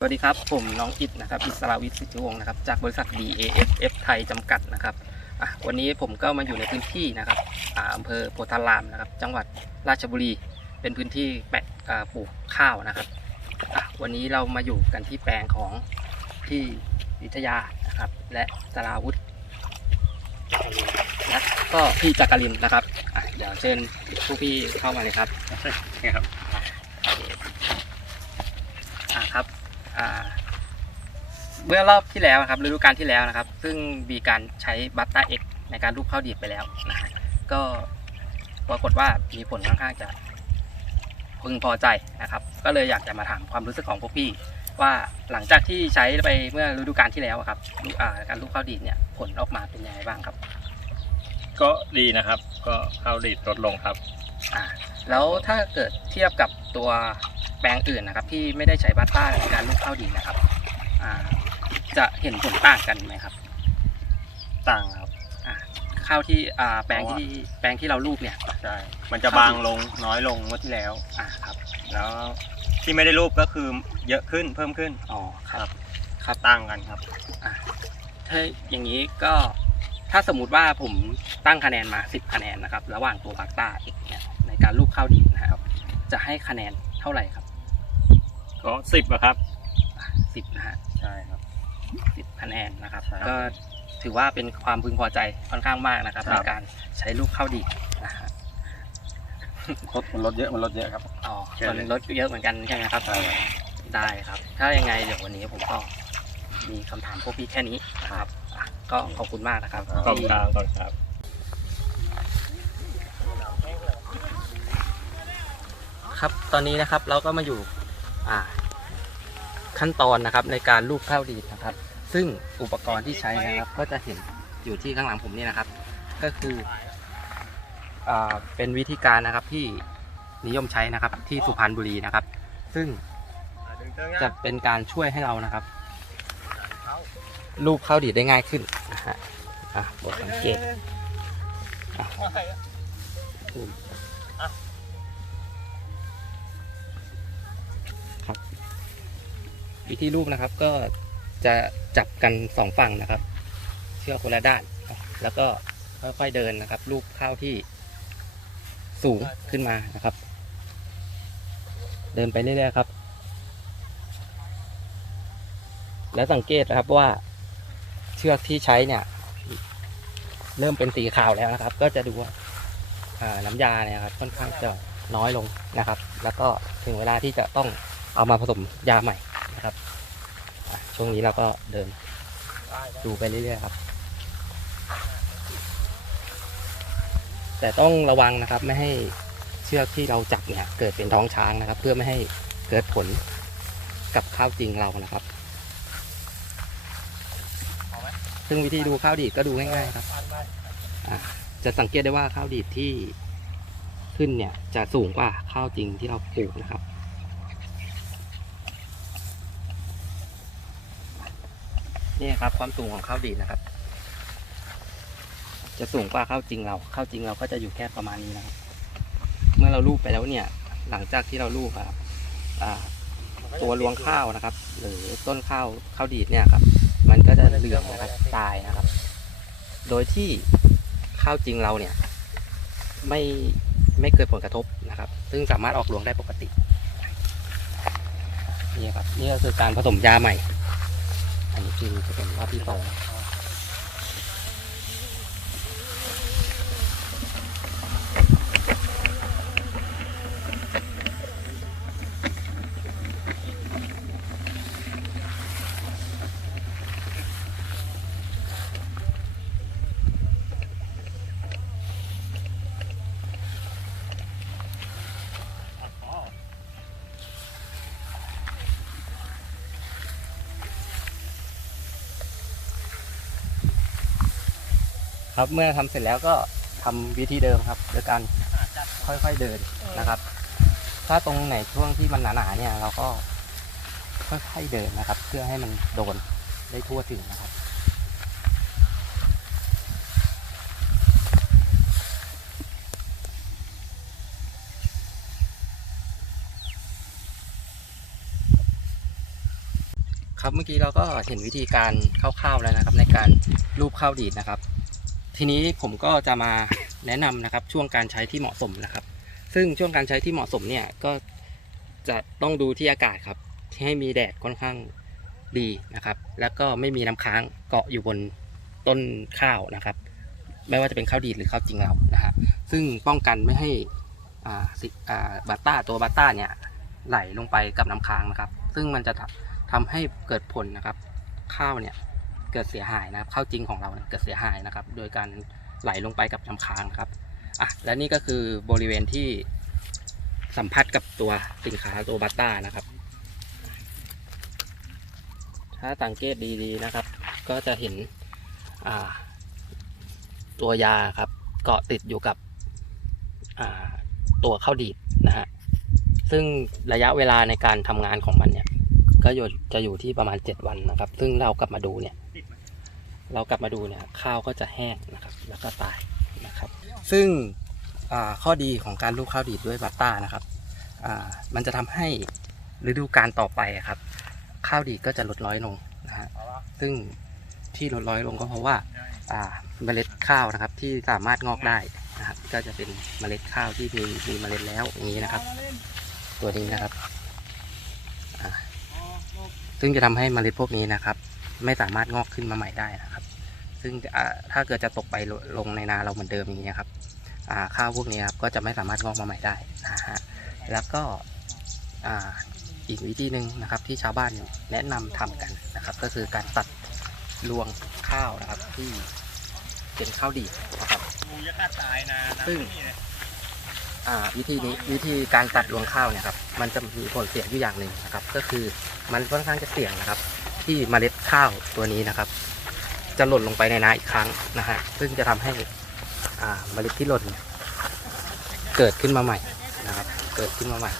สวัสดีครับ ผมน้องอิดนะครับอิสราวิทย์สิทธิวงศ์นะครับจากบริษัท BASF ไทยจำกัดนะครับวันนี้ผมก็มาอยู่ในพื้นที่นะครับอำเภอโพธารามนะครับ จังหวัดราชบุรี เป็นพื้นที่แปะปลูกข้าวนะครับวันนี้เรามาอยู่กันที่แปลงของที่วิทยานะครับ และสราวุธและก็พี่จักรินนะครับเดี๋ยวเชิญผู้พี่เข้ามาเลยครับครับครับ เมื่อรอบที่แล้วนะครับฤดูกาลที่แล้วนะครับ ซึ่งมีการใช้บัตตาเอ็กในการรูปข้าวดีดไปแล้วนะฮะก็ปรากฏว่ามีผลค่อนข้างจะพึงพอใจนะครับ ก็เลยอยากจะมาถามความรู้สึกของพวกพี่ ว่าหลังจากที่ใช้ไปเมื่อฤดูกาลที่แล้วอะครับรูอ่าการรูปข้าวดีดเนี่ยผลออกมาเป็นยังไงบ้างครับ ก็ดีนะครับ ก็ข้าวดีดลดลงครับ อ่าแล้วถ้าเกิดเทียบกับตัว แปลงอื่นนะครับ ที่ไม่ได้ใช้บัตต้าในการลูกข้าวดีนะครับอ่าจะเห็นผลต่างกันไหมครับ ต่างครับอ่าข้าวที่อ่าแปลงเพราะว่าที่แปลงที่เราลูกเนี่ยใช่มันจะบางลงน้อยลงเมื่อที่แล้วอ่าครับ แล้วที่ไม่ได้รูปก็คือเยอะขึ้นเพิ่มขึ้นอ๋อครับครับต่างกันครับอ่าถ้าอย่างนี้ก็ถ้าสมมุติว่าผมตั้งคะแนนมา10คะแนนนะครับ ระหว่างตัวบัตต้าเอกเนี่ยในการลูกข้าวดีนะครับ จะให้คะแนนเท่าไหร่ครับ ก็สิบอะครับ สิบนะฮะใช่ครับ สิบคะแนนนะครับใช่ก็ถือว่าเป็นความพึงพอใจค่อนข้างมากนะครับคในรับการใช้ลูกข้าวดีนะฮะลดมันลดเยอะมันลดเยอะครับ อ๋อแค่ส่วนนี้ลดเยอะเหมือนกันใช่ไหมครับ ใช่ครับ ได้ครับ ถ้ายังไงเดี๋ยววันนี้ผมก็มีคำถามพวกพี่แค่นี้นะครับอะก็ขอบคุณมากนะครับขอบคุณที่ ครับขอบคุณครับ ครับ ตอนนี้นะครับเราก็มาอยู่อ่า ขั้นตอนนะครับในการลูกข้าวดีดนะครับ ซึ่งอุปกรณ์ที่ใช้นะครับก็จะเห็นอยู่ที่ข้างหลังผมนี่นะครับ ก็คืออ่าเป็นวิธีการนะครับที่นิยมใช้นะครับที่สุพรรณบุรีนะครับ ซึ่งจะเป็นการช่วยให้เรานะครับ ลูกข้าวดีดได้ง่ายขึ้นนะฮะอะบทสังเกต วิธีลูกนะครับก็จะจับกันสองฝั่งนะครับ เชือกคนละด้าน แล้วก็ค่อยๆเดินนะครับลูกข้าวที่สูงขึ้นมานะครับ เดินไปเรื่อยๆครับ แล้วสังเกตนะครับว่าเชือกที่ใช้เนี่ย เริ่มเป็นสีขาวแล้วนะครับ ก็จะดูว่าอ่าน้ำยาเนี่ยครับค่อนข้างจะน้อยลงนะครับ แล้วก็ถึงเวลาที่จะต้องเอามาผสมยาใหม่ นะครับช่วงนี้เราก็เดินดูไปเรื่อยๆครับ แต่ต้องระวังนะครับไม่ให้เชือกที่เราจับเนี่ยเกิดเป็นท้องช้างนะครับ เพื่อไม่ให้เกิดผลกับข้าวจริงเรานะครับ ซึ่งวิธีดูข้าวดีดก็ดูง่ายๆครับจะสังเกตได้ว่าข้าวดีดที่ขึ้นเนี่ยจะสูงกว่าข้าวจริงที่เราปลูกนะครับ นี่ครับความสูงของข้าวดีนะครับ จะสูงกว่าข้าวจริงเราข้าวจริงเราก็จะอยู่แค่ประมาณนี้นะครับ เมื่อเราลูบไปแล้วเนี่ย หลังจากที่เราลูบครับตัวรวงข้าวนะครับ หรือต้นข้าวข้าวดีดเนี่ยครับ มันก็จะเหลืองนะครับตายนะครับ โดยที่ข้าวจริงเราเนี่ย ไม่ไม่เกิดผลกระทบนะครับ ซึ่งสามารถออกรวงได้ปกตินี่ครับนี่ก็คือการผสมยาใหม่ อันนี้คือจะเป็นรอบที่สอง ครับเมื่อทำเสร็จแล้วก็ทำวิธีเดิมครับโดยการค่อยๆเดินนะครับ ถ้าตรงไหนช่วงที่มันหนาๆเนี่ยเราก็ค่อยๆเดินนะครับ เพื่อให้มันโดนได้ทั่วถึงนะครับครับเมื่อกี้เราก็เห็นวิธีการคร่าวๆแล้วนะครับ ในการรูปข้าวดีดนะครับ ทีนี้ผมก็จะมาแนะนำนะครับช่วงการใช้ที่เหมาะสมนะครับ ซึ่งช่วงการใช้ที่เหมาะสมเนี่ยก็จะต้องดูที่อากาศครับที่ให้มีแดดค่อนข้างดีนะครับ แล้วก็ไม่มีน้ำค้างเกาะอยู่บนต้นข้าวนะครับ ไม่ว่าจะเป็นข้าวดีดหรือข้าวจริงเรานะฮะซึ่งป้องกันไม่ให้อ่าสิอ่าบัตต้าตัวบัตต้าเนี่ยไหลลงไปกับน้ำค้างนะครับ ซึ่งมันจะทำทำให้เกิดผลนะครับ ข้าวเนี่ย เกิดเสียหายนะครับข้าวจริงของเราเกิดเสียหายนะครับ โดยการไหลลงไปกับน้ำค้างครับอะและนี่ก็คือบริเวณที่สัมผัสกับตัวสินค้าตัวบัตต้านะครับ ถ้าสังเกตดีๆนะครับ ก็จะเห็นตัวยาครับเกาะติดอยู่กับตัวข้าวดีดนะฮะซึ่งระยะเวลาในการทำงานของมันเนี่ย ก็จะอยู่ที่ประมาณ 7 วันนะครับ ซึ่งเรากลับมาดูเนี่ย เรากลับมาดูเนี่ยข้าวก็จะแห้งนะครับ แล้วก็ตายนะครับ ซึ่งข้อดีของการลูกข้าวดีดด้วยบัตต้านะครับมันจะทำให้ฤดูการต่อไปอะครับ ข้าวดีก็จะลดน้อยลงนะฮะซึ่งที่ลดน้อยลงก็เพราะว่าเมล็ดข้าวนะครับที่สามารถงอกได้นะครับ ก็จะเป็นเมล็ดข้าวที่มีมีเมล็ดแล้วอย่างนี้นะครับ ตัวนี้นะครับซึ่งจะทำให้เมล็ดพวกนี้นะครับ ไม่สามารถงอกขึ้นมาใหม่ได้นะครับ ซึ่งอ่าถ้าเกิดจะตกไปลลงในนาเราเหมือนเดิมอย่างนี้ยครับอ่าข้าวพวกนี้ครับก็จะไม่สามารถงอกมาใหม่ได้นะฮะแล้วก็อ่าอีกวิธีหนึ่งนะครับที่ชาวบ้านแนะนำทำกันนะครับ ก็คือการตัดรวงข้าวนะครับที่เป็นข้าวดีดนะครับงูจะฆ่าตายนะซึ่งอ่าวิธีนี้วิธีการตัดรวงข้าวเนี่ยครับมันจะมีผลเสียอยู่อย่างหนึ่งนะครับ ก็คือมันค่อนข้างจะเสี่ยงนะครับ ที่เมล็ดข้าวตัวนี้นะครับ จะหล่นลงไปในนาอีกครั้งนะฮะซึ่งจะทำให้อ่าเมล็ดที่หล่นเกิดขึ้นมาใหม่นะครับ เกิดขึ้นมาใหม่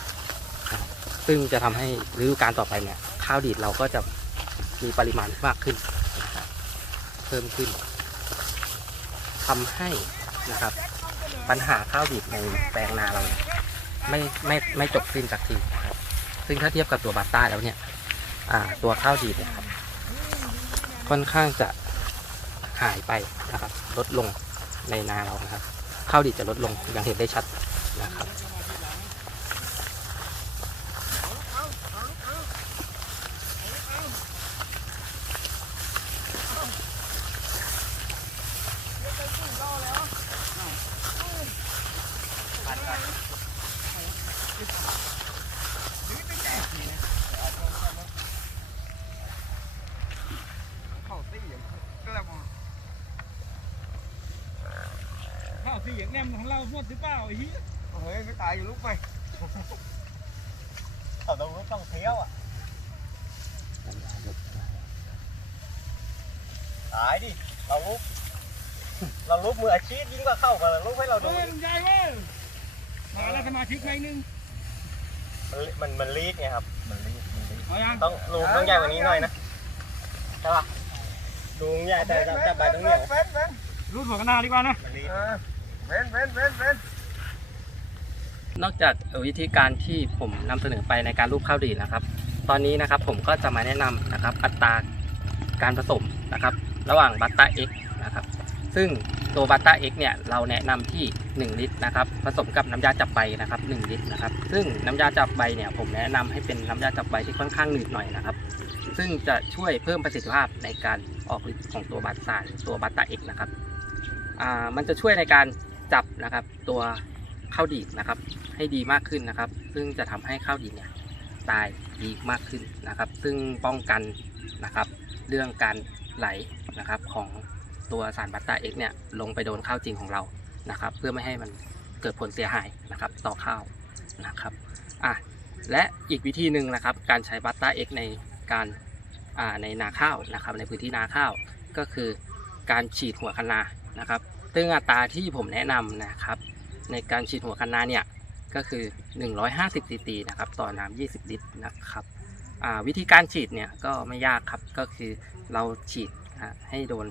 ซึ่งจะทำให้ฤดูกาลต่อไปเนี่ย ข้าวดีดเราก็จะมีปริมาณมากขึ้นนะเพิ่มขึ้นทำให้นะครับ ปัญหาข้าวดีดในแปลงนาเราเนี่ยไม่ไม่ไม่จบสิ้นสักทีซึ่งถ้าเทียบกับตัวบาต้าแล้วเนี่ย ตัวข้าวดีดเนี่ยครับ ค่อนข้างจะหายไปนะครับ ลดลงในนาเรานะครับ ข้าวดีดจะลดลงอย่างเห็นได้ชัดนะครับ ข้าว สีอย่างแนมของเราหมดหรือเปล่าไอ้เหี้ยเฮ้ยไม่ตายอยู่ลุกไปเขาต้องรู้ต้องเที่ยวอะตายดิ เราลุกเราลุกมืออาชีพยิ่งกว่าเข้ากันเราลุกให้เราดูเฮ้ยดิมันใหญ่เว้ยมาแล้วสมาชิกเพลงหนึ่งมันมันมันรีดไงครับ มันรีดมันรีดเอายังต้องลุงต้องใหญ่กว่านี้หน่อยนะใช่ปะลุงใหญ่แต่จับจับใบตรงเนี้ยรูดหัวกันหน้าดีกว่านะมันรีด เว้นเว้นเว้นเว้นนอกจากวิธีการที่ผมนำเสนอไปในการรูปข้าวดีนะครับ ตอนนี้นะครับผมก็จะมาแนะนำนะครับอัตราการผสมนะครับ ระหว่างบัตตาเอ็กนะครับ ซึ่งตัวบัตตาเอ็กเนี่ยเราแนะนำที่ 1 ลิตรนะครับ ผสมกับน้ำยาจับใบนะครับ 1 ลิตรนะครับ ซึ่งน้ำยาจับใบเนี่ยผมแนะนำให้เป็นน้ำยาจับใบที่ค่อนข้างหนืดหน่อยนะครับ ซึ่งจะช่วยเพิ่มประสิทธิภาพในการออกฤทธิ์ของตัวบัตสารตัวบัตตาเอ็กนะครับมันจะช่วยในการ จับนะครับ ตัวข้าวดีดนะครับ ให้ดีมากขึ้นนะครับ ซึ่งจะทำให้ข้าวดีดเนี่ยตายดีมากขึ้นนะครับ ซึ่งป้องกันนะครับ เรื่องการไหลนะครับของตัวสารบัตตาเอ็กเนี่ยลงไปโดนข้าวจริงของเรานะครับ เพื่อไม่ให้มันเกิดผลเสียหายนะครับ ต่อข้าวนะครับอะและอีกวิธีหนึ่งนะครับ การใช้บัตตาเอ็กในการในนาข้าวนะครับ ในพื้นที่นาข้าวก็คือการฉีดหัวคะนานะครับ ซึ่งอัตราที่ผมแนะนำนะครับ ในการฉีดหัวคะนนาเนี่ยก็คือ 150ซีซีนะครับต่อน้ำ20 ลิตรนะครับวิธีการฉีดเนี่ยก็ไม่ยากครับก็คือเราฉีดให้โดน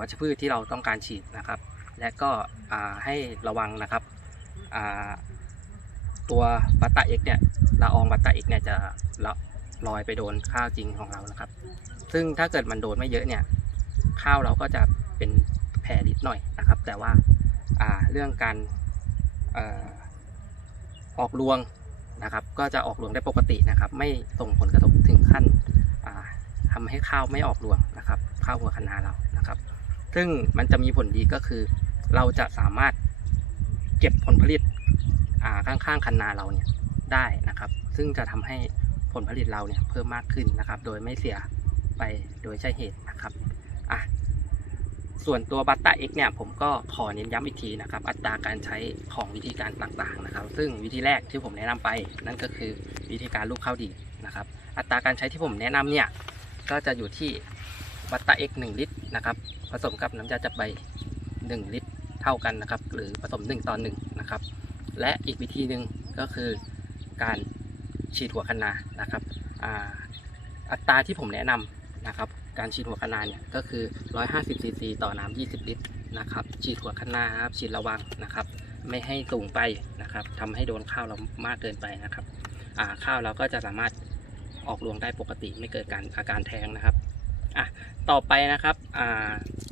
วัชพืชที่เราต้องการฉีดนะครับ และก็ให้ระวังนะครับตัวบัตตาเอ็กเนี่ยละอองบัตตาเอ็กเนี่ยจะละลอยไปโดนข้าวจริงของเรานะครับ ซึ่งถ้าเกิดมันโดนไม่เยอะเนี่ยข้าวเราก็จะเป็น ผลนิดหน่อยนะครับ แต่ว่าาเรื่องการอออกรวงนะครับ ก็จะออกรวงได้ปกตินะครับ ไม่ส่งผลกระทบถึงขั้นอ่าทำให้ข้าวไม่ออกรวงนะครับข้าวหัวคะนาเรานะครับ ซึ่งมันจะมีผลดีก็คือ เราจะสามารถเก็บผลผลิตอ่าข้างๆคันนาเราเนี่ยได้นะครับ ซึ่งจะทำให้ผลผลิตเราเนี่ยเพิ่มมากขึ้นนะครับ โดยไม่เสียไปโดยใช่เหตุนะครับอะ ส่วนตัวบัตตาเอ็กเนี่ยผมก็ขอเน้นย้ำอีกทีนะครับ อัตราการใช้ของวิธีการต่างๆนะครับ ซึ่งวิธีแรกที่ผมแนะนำไป นั่นก็คือวิธีการลูกข้าวดีนะครับ อัตราการใช้ที่ผมแนะนำเนี่ยก็จะอยู่ที่บัตตาเอ็กหนึ่งลิตรนะครับ ผสมกับน้ำยาจับใบ 1 ลิตรเท่ากันนะครับ หรือผสม 1 ต่อ1นะครับ และอีกวิธีหนึ่งก็คือการฉีดหัวคะนนานะครับออัตราที่ผมแนะนำนะครับ การฉีดหัวคะนาเนี่ยก็คือ 150ซีซีต่อน้ำ20 ลิตรนะครับ ฉีดหัวคะนาครับฉีดระวังนะครับ ไม่ให้สูงไปนะครับทำให้โดนข้าวเรามากเกินไปนะครับอ่าข้าวเราก็จะสามารถออกรวงได้ปกติไม่เกิดการอาการแท้งนะครับอะต่อไปนะครับอ่า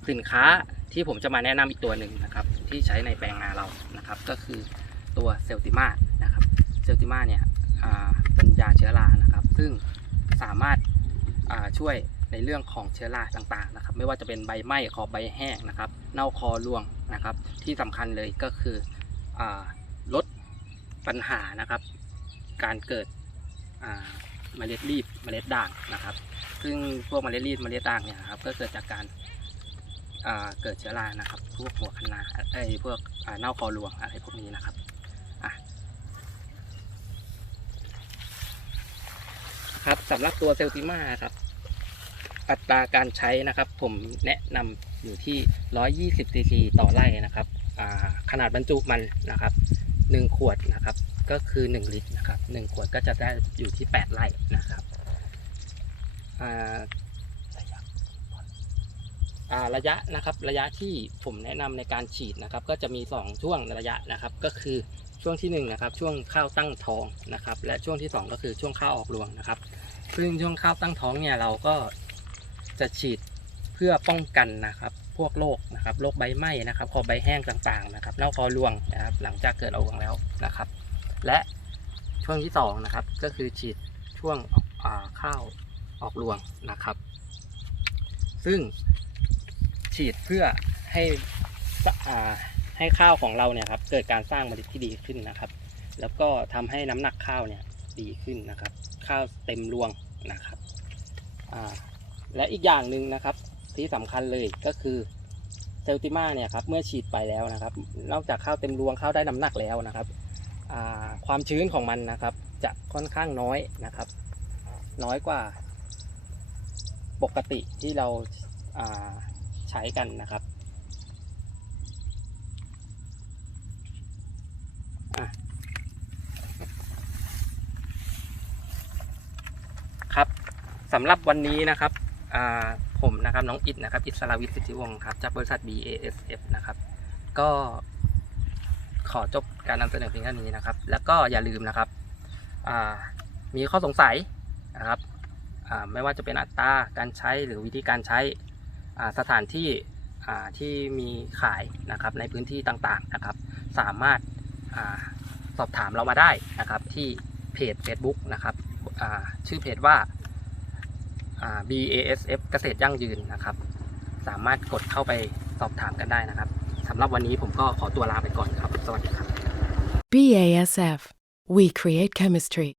สินค้าที่ผมจะมาแนะนำอีกตัวหนึ่งนะครับ ที่ใช้ในแปลงนาเรานะครับ ก็คือตัวเซลติมานะครับเซลติมาเนี่ยอ่าเป็นยาเชื้อรานะครับ ซึ่งสามารถช่วย ในเรื่องของเชื้อราต่างๆนะครับ ไม่ว่าจะเป็นใบไหม้ขอบใบแห้งนะครับ เน่าคอร่วงนะครับ ที่สำคัญเลยก็คืออลดปัญหานะครับ การเกิดเมล็ดรีบเมล็ดด่างนะครับ ซึ่งพวกเมล็ดรีบเมล็ดด่างเนี่ยครับก็เกิดจากการอ่าเกิดเชื้อรานะครับ พวกหัวคะนาไอ้พวกเน่าคอรวงอะไรพวกนี้นะครับครับสำหรับตัวเซลติมาครับ อัตราการใช้นะครับผมแนะนำอยู่ที่ 120ซีซีต่อไร่นะครับขนาดบรรจุมันนะครับ 1 ขวดนะครับ ก็คือ 1 ลิตรนะครับ 1 ขวดก็จะได้อยู่ที่ 8 ไร่นะครับระยะนะครับระยะที่ผมแนะนำในการฉีดนะครับ ก็จะมี 2 ช่วงระยะนะครับ ก็คือช่วงที่1นะครับช่วงข้าวตั้งท้องนะครับ และช่วงที่ 2 ก็คือช่วงข้าวออกรวงนะครับ ซึ่งช่วงข้าวตั้งท้องเนี่ยเราก็ จะฉีดเพื่อป้องกันนะครับ พวกโรคนะครับโรคใบไหม้นะครับคอใบแห้งต่างๆนะครับเน่าคอรวงนะครับ หลังจากเกิดเอารวงแล้วนะครับ และช่วงที่สองนะครับก็คือฉีดช่วงข้าวออกรวงนะครับ ซึ่งฉีดเพื่อให้สะอ่าให้ข้าวของเราเนี่ยครับเกิดการสร้างเมล็ดที่ดีขึ้นนะครับ แล้วก็ทำให้น้ำหนักข้าวเนี่ยดีขึ้นนะครับ ข้าวเต็มรวงนะครับ และอีกอย่างหนึ่งนะครับที่สำคัญเลยก็คือเซลติมาเนี่ยครับเมื่อฉีดไปแล้วนะครับ นอกจากข้าวเต็มรวงข้าวได้น้ำหนักแล้วนะครับความชื้นของมันนะครับ จะค่อนข้างน้อยนะครับ น้อยกว่า ปกติที่เราาใช้กันนะครับครับสำหรับวันนี้นะครับ ผมนะครับน้องอิดนะครับอิสราวิทย์สิทธิวงศ์ครับจากบริษัท BASF นะครับก็ขอจบการนำเสนอเพียงเท่านี้นะครับ แล้วก็อย่าลืมนะครับมีข้อสงสัยนะครับไม่ว่าจะเป็นอัตราการใช้หรือวิธีการใช้สถานที่ที่มีขายนะครับในพื้นที่ต่างๆนะครับ สามารถอสอบถามเรามาได้นะครับที่เพจ Facebook นะครับชื่อเพจว่า BASF เกษตรยั่งยืนนะครับ สามารถกดเข้าไปสอบถามกันได้นะครับสำหรับวันนี้ผมก็ขอตัวลาไปก่อนครับ สวัสดีครับ BASF. We create chemistry.